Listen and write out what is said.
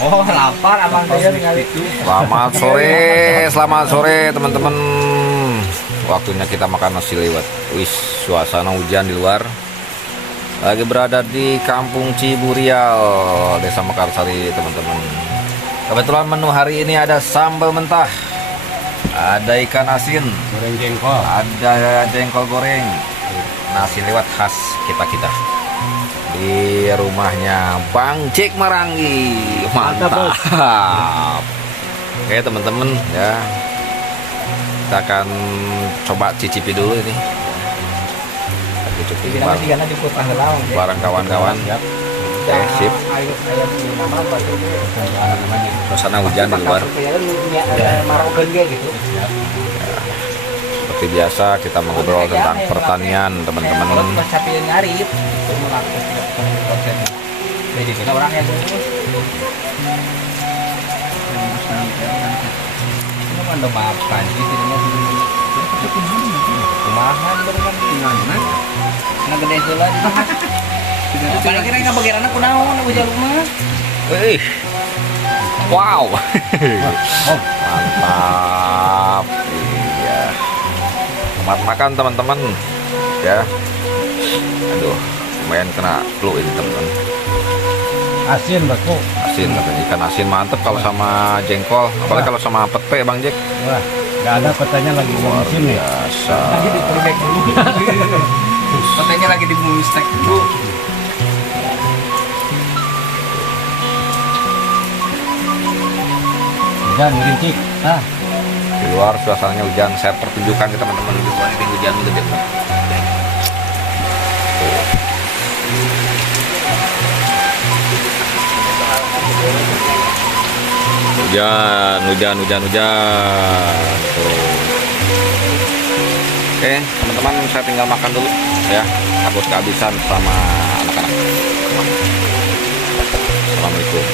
Oh, lapar abang saya ningali. Selamat sore teman-teman. Waktunya kita makan nasi liwet. Wis, suasana hujan di luar. Lagi berada di Kampung Ciburial, Desa Mekarsari teman-teman. Kebetulan menu hari ini ada sambal mentah, ada ikan asin, Goreng jengkol. ada jengkol goreng, nasi liwet khas kita-kita. Di rumahnya Bang Cik Marangi. Mantap. Oke teman-teman ya, kita akan coba cicipi dulu ini. Kita cicipi bareng kawan-kawan. Oke, sip. Suasana hujan di luar. Seperti biasa kita mengobrol tentang pertanian teman-teman. Jadi kita orang yang ini kan udah makan sih kumahan berenang gimana nah gede heula paling kira nggak bagian anak kunaon aku jalur mah Wow. Mantap. Iya. Selamat makan teman-teman. Ya. Aduh, lumayan kena flu ini teman-teman. asin beku Asin katanya, ikan asin mantep kalau sama jengkol, apalagi kalau sama pete Bang Jack. wah nggak ada petanya lagi Luar sini biasa. lagi di perbek dulu petanya lagi di bumbu stek dulu hujan rincik Di luar suasananya hujan, saya pertunjukkan ke teman-teman di luar ini hujan gede. Hujan. Tuh. Oke, teman-teman saya tinggal makan dulu ya. Takut kehabisan sama anak-anak. Assalamualaikum.